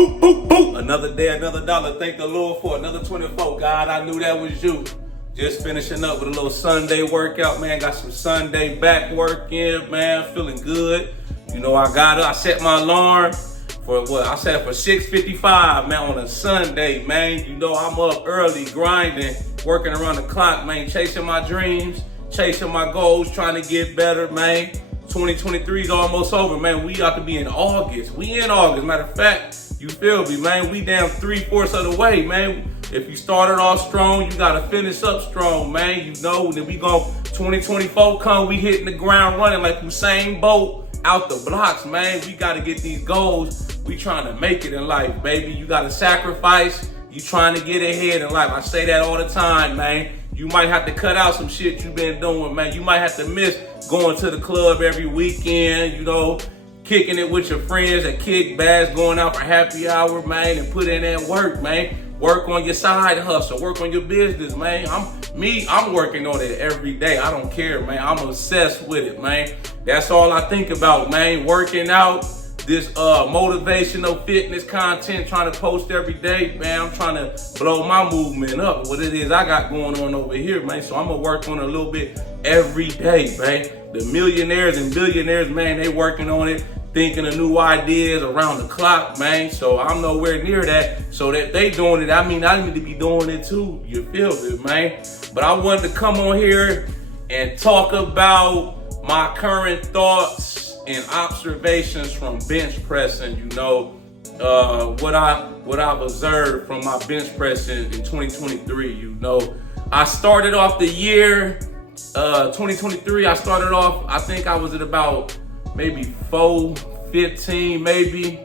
Boop, boop, boop. Another day, another dollar. Thank the Lord for another 24. God, I knew that was you. Just finishing up with a little Sunday workout, man. Got some Sunday back work in, man. Feeling good. You know, I got up. I set my alarm for what? I set it for 6:55, man, on a Sunday, man. You know, I'm up early, grinding, working around the clock, man. Chasing my dreams, chasing my goals, trying to get better, man. 2023 is almost over, man. We ought to be in August. We in August. Matter of fact, you feel me, man? We down 3/4 of the way, man. If you started off strong, you gotta finish up strong, man. You know, then we go 2024 come, we hitting the ground running like Usain Bolt out the blocks, man. We gotta get these goals. We trying to make it in life, baby. You gotta sacrifice. You trying to get ahead in life. I say that all the time, man. You might have to cut out some shit you've been doing, man. You might have to miss going to the club every weekend, you know, kicking it with your friends at kickbacks, going out for happy hour, man, and put in that work, man. Work on your side hustle, work on your business, man. I'm working on it every day. I don't care, man. I'm obsessed with it, man. That's all I think about, man. Working out, this motivational fitness content, trying to post every day, man. I'm trying to blow my movement up, what it is I got going on over here, man. So I'm gonna work on it a little bit every day, man. The millionaires and billionaires, man, they working on it, thinking of new ideas around the clock, man. So I'm nowhere near that. So that they doing it, I mean, I need to be doing it too. You feel me, man? But I wanted to come on here and talk about my current thoughts and observations from bench pressing. You know, what I've observed from my bench pressing in 2023. You know, I started off the year 2023. I started off, I think I was at about maybe 415, maybe.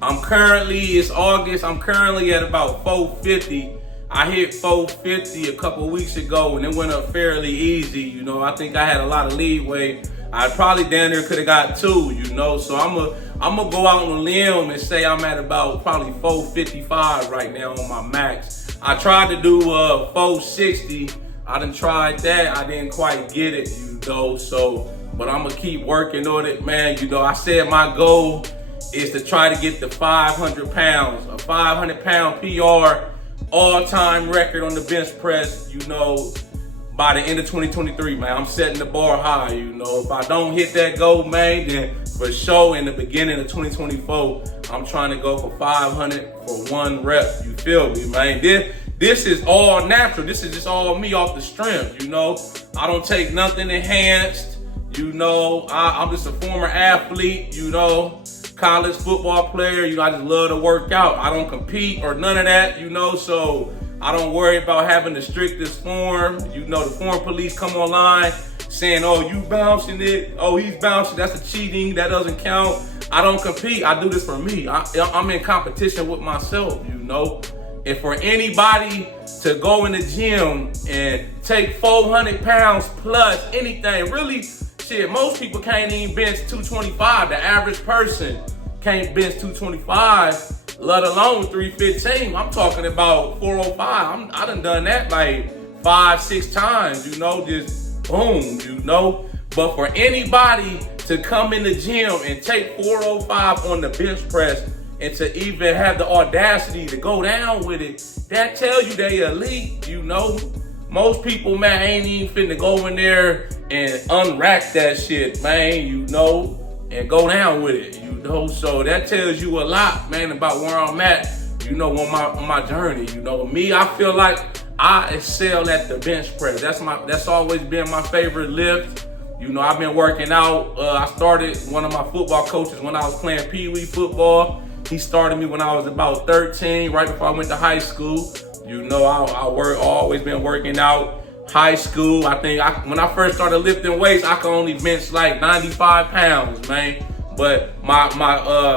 It's August. I'm currently at about 450. I hit 450 a couple weeks ago, and it went up fairly easy. You know, I think I had a lot of leeway. I probably down there could have got 2, you know. So I'm gonna go out on a limb and say I'm at about probably 455 right now on my max. I tried to do 460. I done tried that. I didn't quite get it, you know. So, but I'm gonna keep working on it, man. You know, I said my goal is to try to get to 500 pounds, a 500-pound PR, all-time record on the bench press, you know, by the end of 2023, man. I'm setting the bar high, you know. If I don't hit that goal, man, then for sure in the beginning of 2024, I'm trying to go for 500 for 1 rep. You feel me, man? This is all natural. This is just all me off the strength, you know. I don't take nothing enhanced, you know. I'm just a former athlete, you know, college football player. You know, I just love to work out. I don't compete or none of that, you know, so I don't worry about having the strictest form. You know, the form police come online saying, oh, you bouncing it. Oh, he's bouncing. That's a cheating. That doesn't count. I don't compete. I do this for me. I'm in competition with myself, you know. And for anybody to go in the gym and take 400 pounds plus anything, really, shit, most people can't even bench 225. The average person can't bench 225. Let alone 315. I'm talking about 405. I done that like 5-6 times, you know, just boom, you know. But for anybody to come in the gym and take 405 on the bench press and to even have the audacity to go down with it, that tell you they elite, you know. Most people, man, ain't even finna go in there and unrack that shit, man, you know, and go down with it, you know. So that tells you a lot, man, about where I'm at, you know, on my journey. You know, me, I feel like I excel at the bench press. That's always been my favorite lift. You know, I've been working out. I started one of my football coaches when I was playing Pee Wee football. He started me when I was about 13, right before I went to high school. You know, always been working out. High school, I think when I first started lifting weights, I could only bench like 95 pounds, man. But my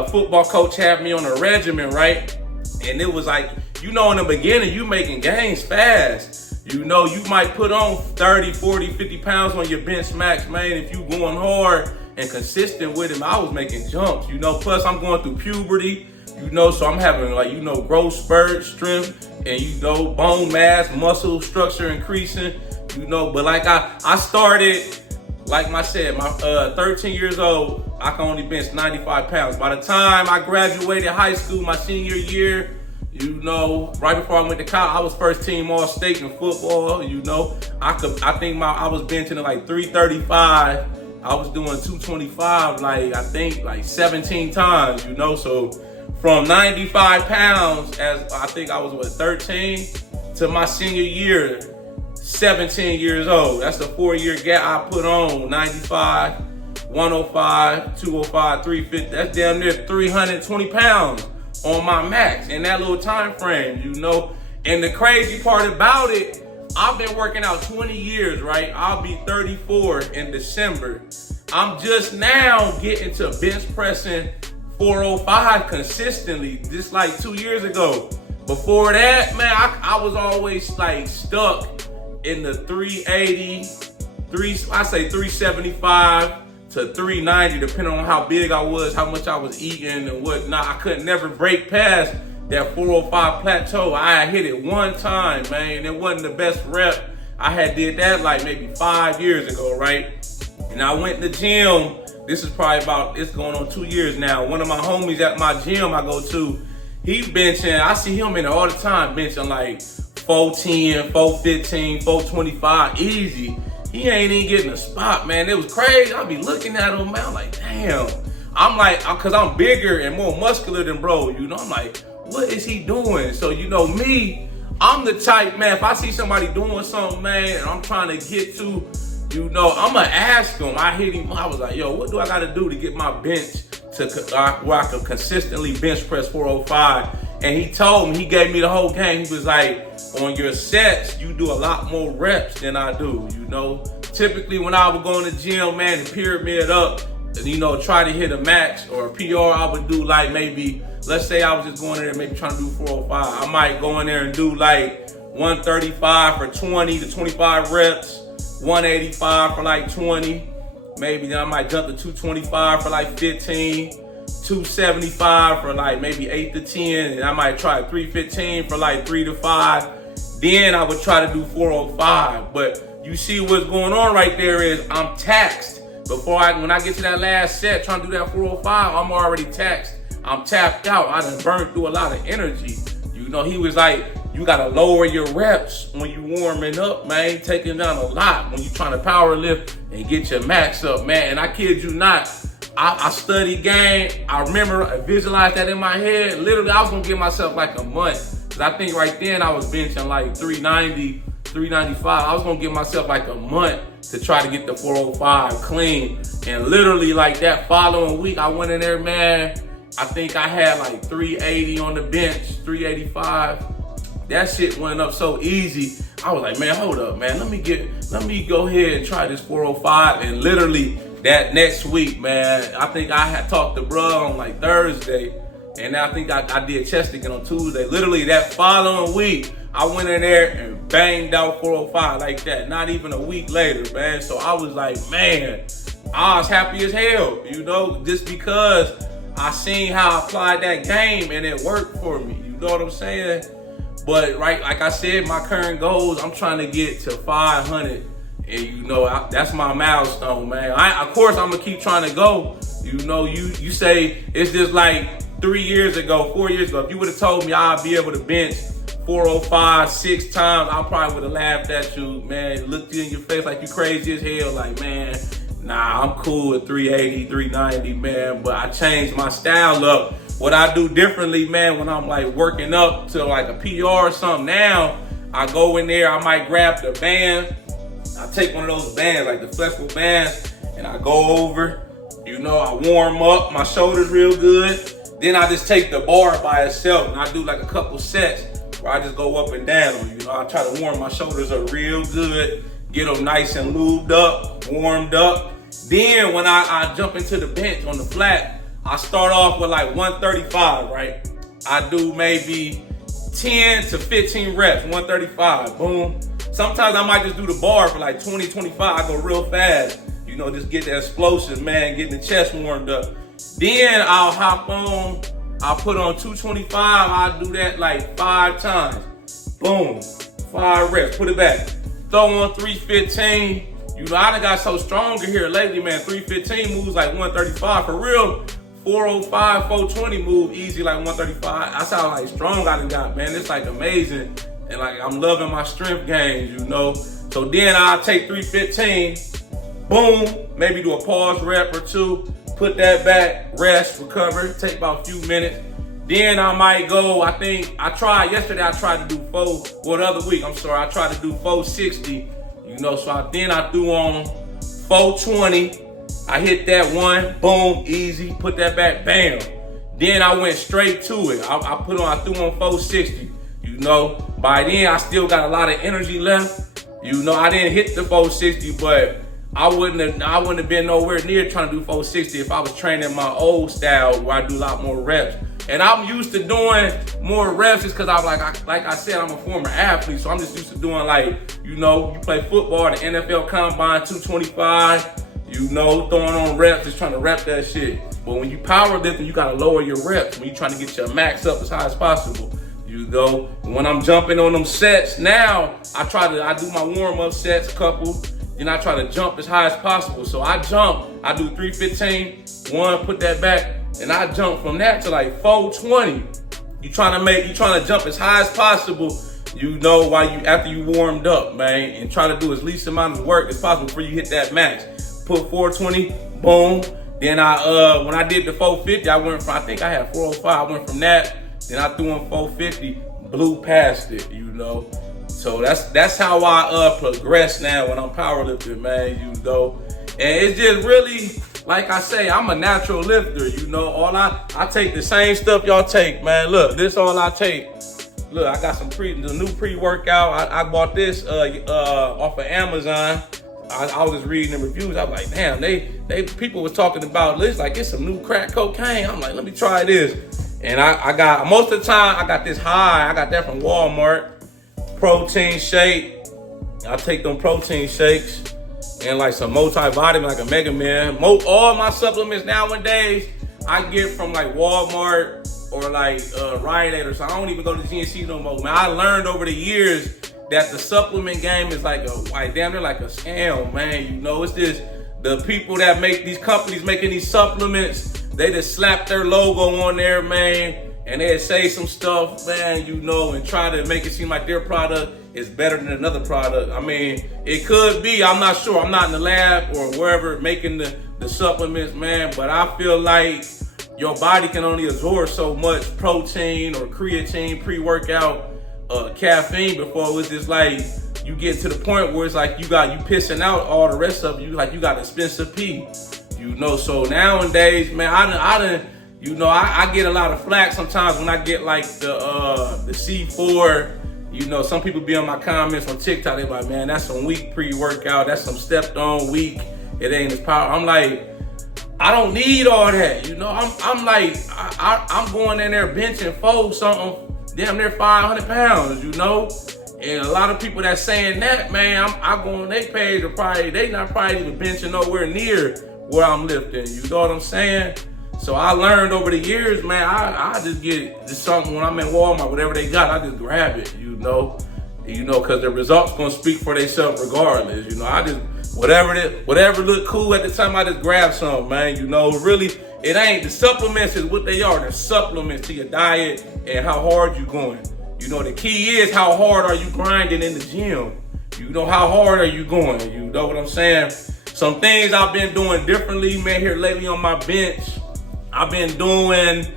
football coach had me on a regimen, right? And it was like, you know, in the beginning, you making gains fast. You know, you might put on 30, 40, 50 pounds on your bench max, man. If you going hard and consistent with him, I was making jumps, you know. Plus, I'm going through puberty, you know, so I'm having, like, you know, growth spurt, strength, and, you know, bone mass, muscle structure increasing, you know. But like I started like I said, my 13 years old, I can only bench 95 pounds. By the time I graduated high school, my senior year, you know, right before I went to college, I was first team All-State in football. You know, I was benching at like 335. I was doing 225, like 17 times. You know, so from 95 pounds, as I think I was 13, to my senior year, 17 years old. That's the 4-year gap I put on. 95, 105, 205, 350. That's damn near 320 pounds on my max in that little time frame, you know. And the crazy part about it, I've been working out 20 years, right? I'll be 34 in December. I'm just now getting to bench pressing 405 consistently, just like 2 years ago. Before that, man, I was always like stuck in the 380, 375 to 390, depending on how big I was, how much I was eating and whatnot. I could never break past that 405 plateau. I had hit it one time, man. It wasn't the best rep. I had did that like maybe 5 years ago, right? And I went to the gym. This is probably it's going on 2 years now. One of my homies at my gym I go to, he's benching. I see him in there all the time, benching like 410, 415, 425, easy. He ain't even getting a spot, man. It was crazy. I be looking at him, man. I'm like, damn. I'm like, cause I'm bigger and more muscular than bro, you know. I'm like, what is he doing? So, you know, me, I'm the type, man, if I see somebody doing something, man, and I'm trying to get to, you know, I'm gonna ask him. I hit him. I was like, yo, what do I gotta do to get my bench to where I can consistently bench press 405? And he told me, he gave me the whole game. He was like, on your sets, you do a lot more reps than I do, you know. Typically, when I would go in the gym, man, and pyramid up, you know, try to hit a max or a PR, I would do like maybe, let's say I was just going there and maybe trying to do 405. I might go in there and do like 135 for 20 to 25 reps, 185 for like 20. Maybe then I might jump to 225 for like 15. 275 for like maybe 8 to 10, and I might try 315 for like 3 to 5. Then I would try to do 405. But you see what's going on right there is I'm taxed. When I get to that last set trying to do that 405, I'm already taxed. I'm tapped out. I done burned through a lot of energy. You know, he was like, you gotta lower your reps when you warming up, man. Taking down a lot when you trying to power lift and get your max up, man. And I kid you not, I studied game. I remember, I visualized that in my head. Literally, I was gonna give myself like a month. Cause I think right then I was benching like 390, 395. I was gonna give myself like a month to try to get the 405 clean. And literally like that following week, I went in there, man. I think I had like 380 on the bench, 385. That shit went up so easy. I was like, man, hold up, man. Let me go ahead and try this 405. And literally that next week, man, I think I had talked to bruh on like Thursday. And I think I did chest again on Tuesday. Literally that following week, I went in there and banged out 405 like that. Not even a week later, man. So I was like, man, I was happy as hell, you know, just because I seen how I applied that game and it worked for me. You know what I'm saying? But right, like I said, my current goals, I'm trying to get to 500. And you know, that's my milestone, man. Of course, I'm gonna keep trying to go. You know, you say it's just like 3 years ago, 4 years ago. If you would have told me I'd be able to bench 405 6 times, I probably would have laughed at you, man. Looked you in your face like you crazy as hell. Like, man, nah, I'm cool at 380, 390, man. But I changed my style up. What I do differently, man, when I'm like working up to like a PR or something now, I go in there, I might grab the band. I take one of those bands, like the flexible bands, and I go over, you know, I warm up my shoulders real good. Then I just take the bar by itself and I do like a couple sets where I just go up and down. You know, I try to warm my shoulders up real good, get them nice and lubed up, warmed up. Then when I jump into the bench on the flat, I start off with like 135, right? I do maybe 10 to 15 reps, 135, boom. Sometimes I might just do the bar for like 20, 25. I go real fast, you know, just get the explosive, man, getting the chest warmed up. Then I'll hop on, I'll put on 225. I'll do that like 5 times. Boom, 5 reps, put it back. Throw on 315. You know, I done got so stronger here lately, man. 315 moves like 135 for real. 405, 420 move easy like 135. That's how like strong I done got, man. It's like amazing. And like I'm loving my strength gains, you know. So then I'll take 315, boom, maybe do a pause rep or two, put that back, rest, recover, take about a few minutes. Then I might go, yesterday I tried to do the other week, I tried to do 460, you know, so then I threw on 420. I hit that one, boom, easy, put that back, bam. Then I went straight to it. I threw on 460, you know. By then, I still got a lot of energy left. You know, I didn't hit the 460, but I wouldn't have been nowhere near trying to do 460 if I was training my old style where I do a lot more reps. And I'm used to doing more reps just because like I said, I'm a former athlete, so I'm just used to doing like, you know, you play football, the NFL Combine 225, you know, throwing on reps, just trying to rep that shit. But when you powerlifting, you gotta lower your reps when you're trying to get your max up as high as possible. You know, when I'm jumping on them sets now, I do my warm-up sets, couple, then I try to jump as high as possible. So I do 315, one, put that back, and I jump from that to like 420. You trying to jump as high as possible, you know, after you warmed up, man, and try to do as least amount of work as possible before you hit that max. Put 420, boom. Then when I did the 450, I think I had 405. I went from that, then I threw in 450, blew past it, you know. So that's how I progress now when I'm powerlifting, man, you know. And it's just really, like I say, I'm a natural lifter, you know. I take the same stuff y'all take, man. Look, this all I take. Look, I got the new pre-workout. I bought this off of Amazon. I was just reading the reviews. I was like, damn, people was talking about this like it's some new crack cocaine. I'm like, let me try this. And I got, most of the time, I got this high. I got that from Walmart. Protein shake. I take them protein shakes and like some multivitamin, like a Mega Man. All my supplements nowadays, I get from like Walmart or like Rite Aid or something. I don't even go to GNC no more, man. I learned over the years that the supplement game is like damn near like a scam, man. You know, it's just the people that make these companies making these supplements, they just slap their logo on there, man, and they say some stuff, man, you know, and try to make it seem like their product is better than another product. I mean, it could be, I'm not sure. I'm not in the lab or wherever making the supplements, man, but I feel like your body can only absorb so much protein or creatine, pre-workout, caffeine before it was just like you get to the point where it's like you pissing out all the rest of you, like you got expensive pee, you know. So nowadays, man, I get a lot of flack sometimes when I get like the C4. You know, some people be on my comments on TikTok, they like, man, that's some weak pre-workout, that's some stepped on weak, it ain't as powerful. I'm like, I don't need all that, you know. I'm like, I'm going in there benching something damn near 500 pounds, you know. And a lot of people that's saying that, man, I go on their page, they not probably even benching nowhere near where I'm lifting. You know what I'm saying? So I learned over the years, man, I just get something when I'm in Walmart, whatever they got, I just grab it, you know, because the results gonna speak for themselves regardless. You know, I just whatever look cool at the time, I just grab some, man. You know, really, it ain't the supplements is what they are. They're supplements to your diet and how hard you going. You know, the key is how hard are you grinding in the gym. You know, how hard are you going? You know what I'm saying? Some things I've been doing differently, man, here lately on my bench. I've been doing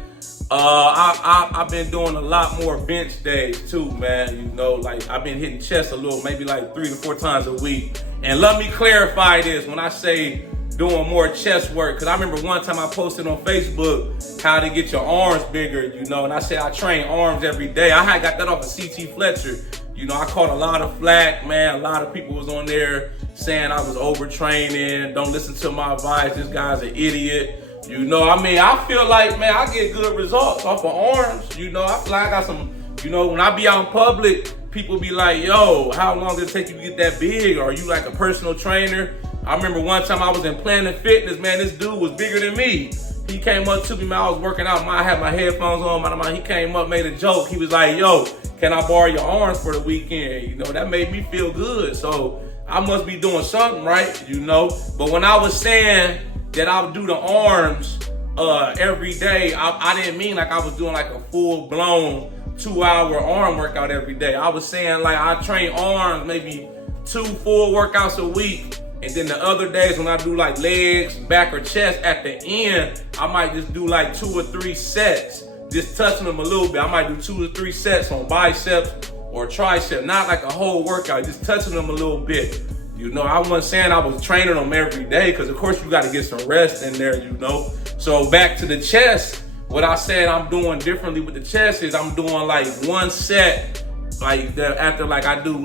I've been doing a lot more bench days too, man. You know, like I've been hitting chest a little, maybe like 3 to 4 times a week. And let me clarify this when I say doing more chest work, because I remember one time I posted on Facebook how to get your arms bigger, you know, and I said I train arms every day. I had got that off of CT Fletcher. You know, I caught a lot of flack, man. A lot of people was on there saying I was overtraining, don't listen to my advice, this guy's an idiot. You know, I mean, I feel like, man, I get good results off of arms. You know, I feel like I got some, you know, when I be out in public, people be like, yo, how long does it take you to get that big? Or are you like a personal trainer? I remember one time I was in Planet Fitness, man, this dude was bigger than me. He came up to me, man, I was working out, I had my headphones on, he came up, made a joke. He was like, yo, can I borrow your arms for the weekend? You know, that made me feel good. So I must be doing something right, you know. But when I was saying that I would do the arms every day, I didn't mean like I was doing like a full-blown 2-hour arm workout every day. I was saying like I train arms maybe 2 full workouts a week. And then the other days when I do like legs, back, or chest, at the end, I might just do like 2 or 3 sets, just touching them a little bit. I might do 2 to 3 sets on biceps or tricep, not like a whole workout, just touching them a little bit. You know, I wasn't saying I was training them every day, because of course you got to get some rest in there, you know. So back to the chest, what I said I'm doing differently with the chest is I'm doing like 1 set, like after like I do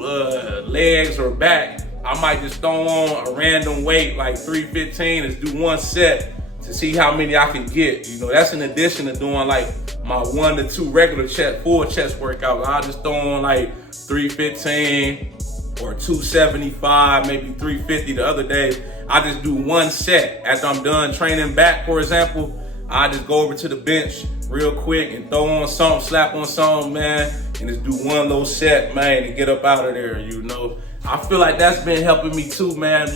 legs or back, I might just throw on a random weight like 315 and do 1 set to see how many I can get. You know, that's in addition to doing like my 1 to 2 regular chest, full chest workouts. I'll just throw on like 315 or 275, maybe 350 the other day. I just do 1 set. After I'm done training back, for example, I just go over to the bench real quick and throw on something, slap on something, man, and just do 1 little set, man, and get up out of there, you know. I feel like that's been helping me too, man.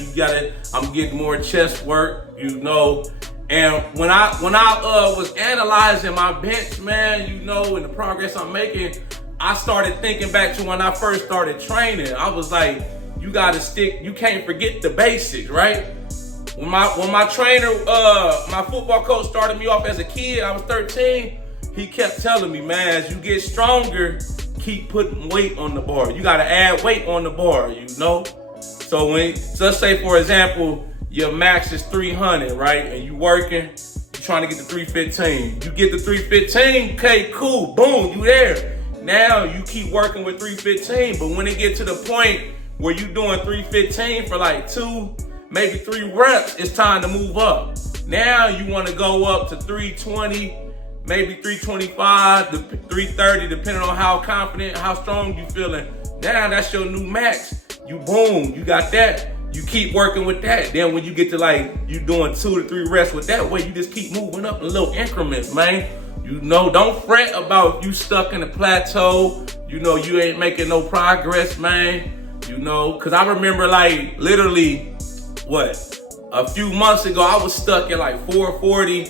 I'm getting more chest work, you know. And when I was analyzing my bench, man, you know, and the progress I'm making, I started thinking back to when I first started training. I was like, you can't forget the basics, right? When my trainer, my football coach started me off as a kid, I was 13, he kept telling me, man, as you get stronger, keep putting weight on the bar. You gotta add weight on the bar, you know? So let's say, for example, your max is 300, right? And you working, you trying to get to 315. You get to 315, okay, cool, boom, you there. Now you keep working with 315, but when it get to the point where you doing 315 for like 2, maybe 3 reps, it's time to move up. Now you wanna go up to 320, maybe 325 to 330, depending on how confident, how strong you feeling. Now that's your new max. You boom, you got that. You keep working with that. Then when you get to like, you doing 2 to 3 reps with that weight, you just keep moving up in little increments, man. You know, don't fret about you stuck in a plateau. You know, you ain't making no progress, man. You know, cause I remember like literally, a few months ago, I was stuck at like 440,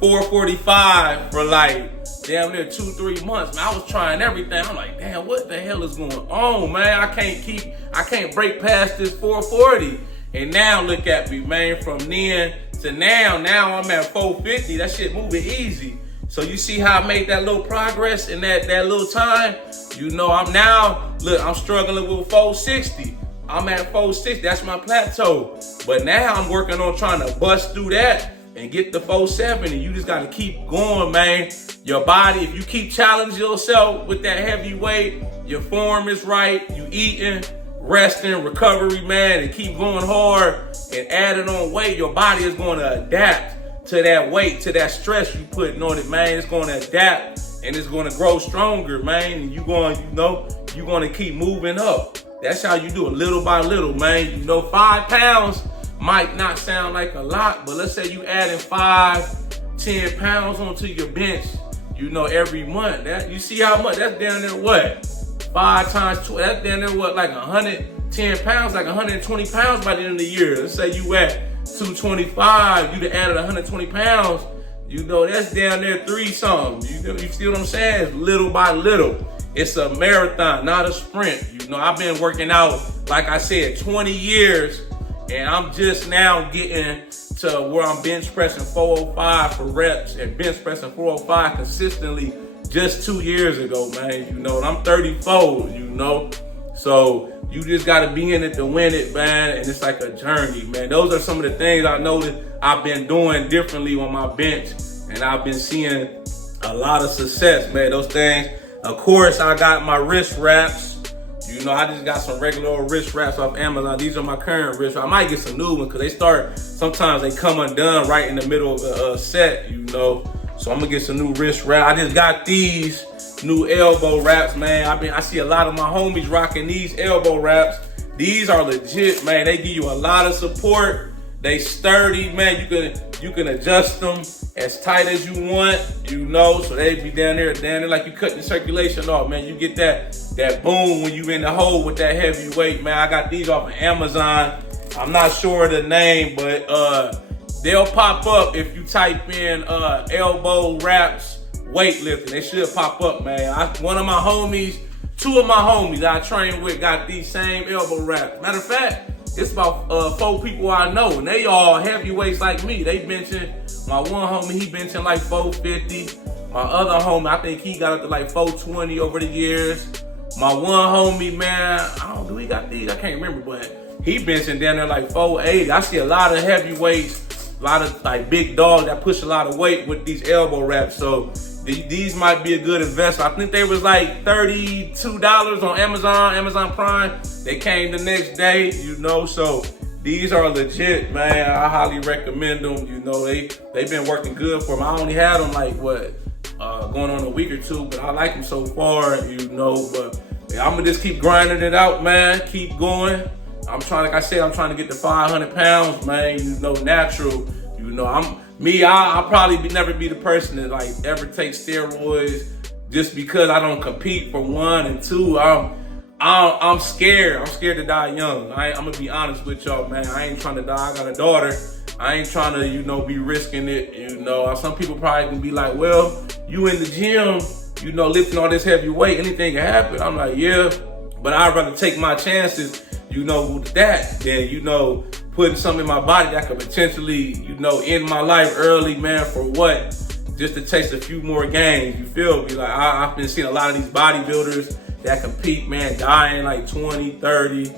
445 for like damn near 2-3 months. Man, I was trying everything. I'm like, damn, what the hell is going on, man? I can't break past this 440. And now look at me, man, from then to now I'm at 450. That shit moving easy. So you see how I made that little progress in that little time? You know, I'm struggling with 460. I'm at 460, that's my plateau. But now I'm working on trying to bust through that and get to 470. You just gotta keep going, man. Your body, if you keep challenging yourself with that heavy weight, your form is right, you eating, resting, recovery, man, and keep going hard and adding on weight, your body is gonna adapt to that weight, to that stress you putting on it, man. It's gonna adapt and it's gonna grow stronger, man. And you're gonna keep moving up. That's how you do it, little by little, man. You know, 5 pounds might not sound like a lot, but let's say you adding 5-10 pounds onto your bench, you know, every month. You see how much? That's down there what? 5 times 2, that's down there what? Like 110 pounds, like 120 pounds by the end of the year. Let's say you at 225, you done added 120 pounds, you know, that's down there 3 something. You see what I'm saying? It's little by little. It's a marathon, not a sprint. You know, I've been working out, like I said, 20 years, and I'm just now getting to where I'm bench pressing 405 for reps and bench pressing 405 consistently just 2 years ago, man. You know, and I'm 34, you know. So you just gotta be in it to win it, man. And it's like a journey, man. Those are some of the things I noticed I've been doing differently on my bench, and I've been seeing a lot of success, man. Those things. Of course, I got my wrist wraps. You know, I just got some regular old wrist wraps off Amazon. These are my current wrist wraps. I might get some new ones because sometimes they come undone right in the middle of a set, you know. So I'm gonna get some new wrist wraps. I just got these new elbow wraps, man. I see a lot of my homies rocking these elbow wraps. These are legit, man. They give you a lot of support. They sturdy, man. You can adjust them as tight as you want, you know, so they be down there like you cutting the circulation off, man. You get that boom when you in the hole with that heavyweight, man. I got these off of Amazon. I'm not sure of the name, but they'll pop up if you type in elbow wraps weightlifting. They should pop up, man. One of my homies, two of my homies that I train with got these same elbow wraps. Matter of fact, it's about 4 people I know, and they all heavyweights like me. They benching, my one homie, he benching like 450. My other homie, I think he got up to like 420 over the years. My one homie, man, do he got these? I can't remember, but he benching down there like 480. I see a lot of heavyweights, a lot of like big dogs that push a lot of weight with these elbow wraps. So these might be a good investment. I think they was like $32 on Amazon Prime. They came the next day, you know, so these are legit, man. I highly recommend them. You know, they've been working good for me. I only had them like, going on a week or two, but I like them so far, you know, but I'm gonna just keep grinding it out, man. Keep going. Like I said, I'm trying to get to 500 pounds, man, you know, natural. You know, I'll probably never be the person that like ever take steroids just because I don't compete, for one, and two, I'm scared. I'm scared to die young. I'm gonna be honest with y'all, man. I ain't trying to die. I got a daughter. I ain't trying to, you know, be risking it. You know, some people probably can be like, well, you in the gym, you know, lifting all this heavy weight, anything can happen. I'm like, yeah, but I'd rather take my chances, you know, with that than, you know, putting something in my body that could potentially, you know, end my life early, man, for what? Just to chase a few more games, you feel me? Like, I've been seeing a lot of these bodybuilders that compete, man, dying like 20, 30,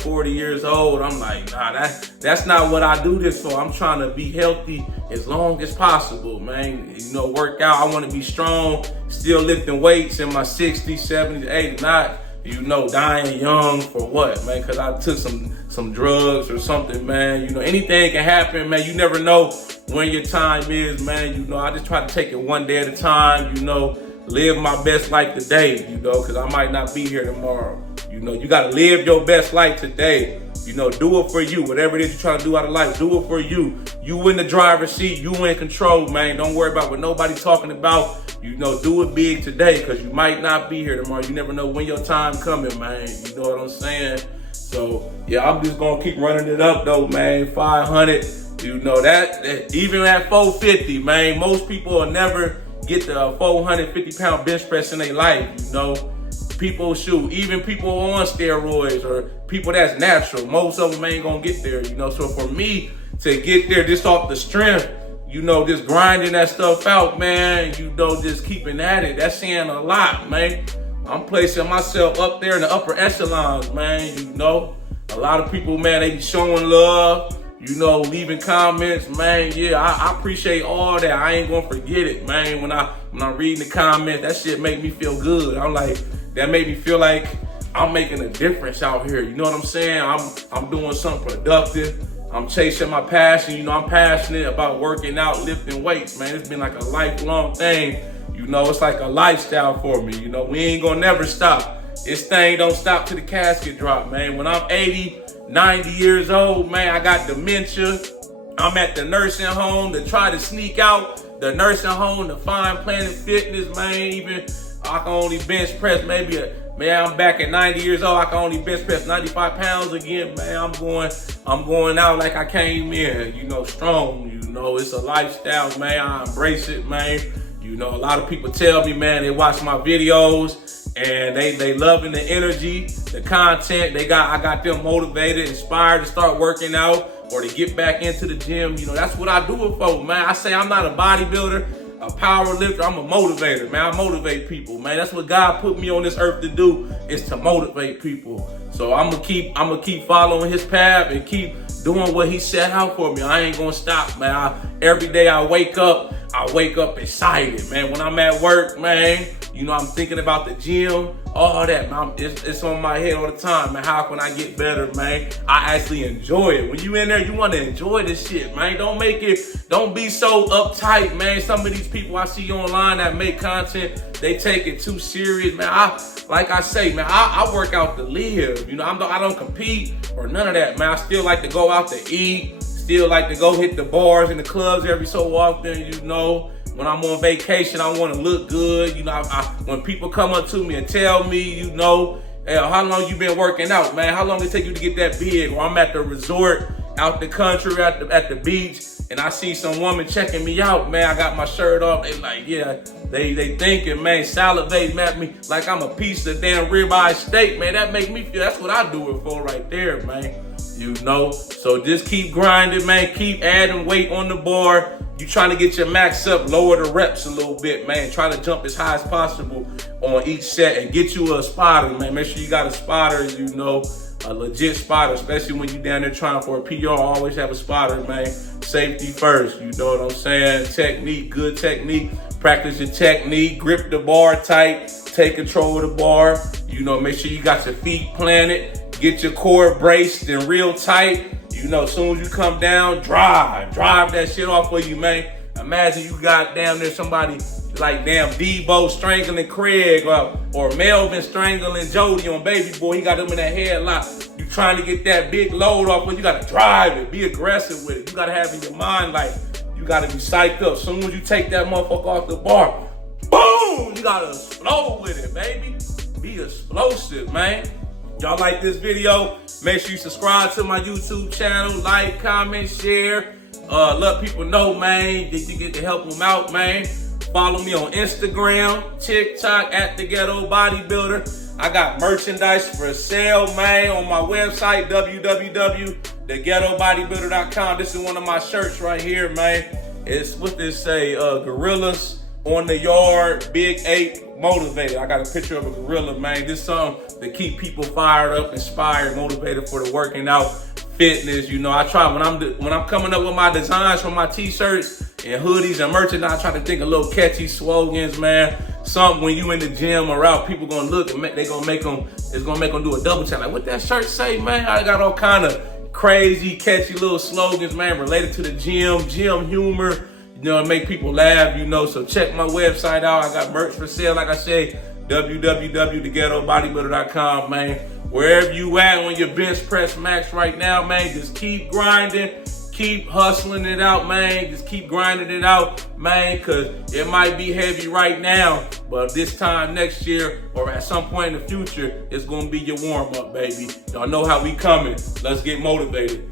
40 years old. I'm like, nah, that's not what I do this for. I'm trying to be healthy as long as possible, man. You know, work out. I want to be strong, still lifting weights in my 60s, 70s, 80s, not, you know, dying young for what, man? Because I took some drugs or something, man. You know, anything can happen, man. You never know when your time is, man. You know, I just try to take it one day at a time, you know, live my best life today, you know, because I might not be here tomorrow. You know, you got to live your best life today. You know, do it for you. Whatever it is you're trying to do out of life, do it for you. You in the driver's seat, you in control, man. Don't worry about what nobody's talking about. You know, do it big today, because you might not be here tomorrow. You never know when your time coming, man. You know what I'm saying? So, yeah, I'm just going to keep running it up, though, man. 500, you know, that even at 450, man, most people will never get the 450-pound bench press in their life, you know. People shoot, even people on steroids or people that's natural, most of them ain't gonna get there, you know. So for me to get there just off the strength, you know, just grinding that stuff out, man, you know, just keeping at it, that's saying a lot, man. I'm placing myself up there in the upper echelons, man, you know. A lot of people, man, they be showing love, you know, leaving comments, man. Yeah, I appreciate all that. I ain't gonna forget it, man. When I'm reading the comments, that shit make me feel good. I'm like, that made me feel like I'm making a difference out here. You know what I'm saying? I'm doing something productive. I'm chasing my passion. You know, I'm passionate about working out, lifting weights, man. It's been like a lifelong thing. You know, it's like a lifestyle for me. You know, we ain't gonna never stop. This thing don't stop till the casket drop, man. When I'm 80, 90 years old, man, I got dementia. I'm at the nursing home to try to sneak out the nursing home to find Planet Fitness, man. Even I can only bench press maybe I'm back at 90 years old. I can only bench press 95 pounds again, man. I'm going out like I came in, you know, strong. You know, it's a lifestyle, man. I embrace it, man. You know, a lot of people tell me, man, they watch my videos and they loving the energy, the content. I got them motivated, inspired to start working out or to get back into the gym. You know, that's what I do it for, man. I say I'm not a bodybuilder, a power lifter, I'm a motivator, man. I motivate people, man. That's what God put me on this earth to do, is to motivate people. So I'm gonna keep following his path and keep doing what he set out for me. I ain't gonna stop, man. Every day I wake up excited, man. When I'm at work, man, you know, I'm thinking about the gym, all that, man. It's on my head all the time, man. How can I get better, man? I actually enjoy it. When you in there, you want to enjoy this shit, man. Don't be so uptight, man. Some of these people I see online that make content, they take it too serious, man. Like I say, man, I work out to live. You know, I don't compete or none of that, man. I still like to go out to eat, still like to go hit the bars and the clubs every so often, you know. When I'm on vacation, I want to look good. You know, when people come up to me and tell me, you know, hey, how long you been working out, man? How long it take you to get that big? Or I'm at the resort, out the country, at the beach, and I see some woman checking me out, man. I got my shirt off. They like, yeah, they thinking, man, salivating at me like I'm a piece of damn ribeye steak, man. That make me feel, that's what I do it for right there, man. You know, so just keep grinding, man. Keep adding weight on the bar. You trying to get your max up, lower the reps a little bit, man. Try to jump as high as possible on each set and get you a spotter, man. Make sure you got a spotter, you know, a legit spotter, especially when you down there trying for a PR. Always have a spotter, man. Safety first, you know what I'm saying? Technique, good technique. Practice your technique, grip the bar tight, take control of the bar. You know, make sure you got your feet planted, get your core braced and real tight. You know, as soon as you come down, drive that shit off of you, man. Imagine you got down there somebody like damn Debo strangling Craig or Melvin strangling Jody on Baby Boy. He got him in that headlock. You trying to get that big load off, but you gotta drive it, be aggressive with it. You gotta have in your mind like you gotta be psyched up. As soon as you take that motherfucker off the bar, boom, you gotta explode with it, baby. Be explosive, man. Y'all like this video? Make sure you subscribe to my YouTube channel, like, comment, share. Let people know, man, that you get to help them out, man. Follow me on Instagram, TikTok at The Ghetto Bodybuilder. I got merchandise for sale, man, on my website, www.theghettobodybuilder.com. This is one of my shirts right here, man. It's what this say, gorillas on the yard, Big 8 motivated. I got a picture of a gorilla, man. This is something to keep people fired up, inspired, motivated for the working out, fitness. You know, I try when I'm coming up with my designs for my t-shirts and hoodies and merchandise, I try to think of little catchy slogans, man. Something when you in the gym or out, people gonna look and it's gonna make them do a double check. Like, what that shirt say, man? I got all kind of crazy, catchy little slogans, man, related to the gym humor. You know, make people laugh, you know, so check my website out. I got merch for sale, like I say, www.theghettobodybuilder.com, man. Wherever you at on your bench press max right now, man, just keep grinding, keep hustling it out, man. Just keep grinding it out, man, because it might be heavy right now, but this time next year or at some point in the future, it's going to be your warm-up, baby. Y'all know how we coming. Let's get motivated.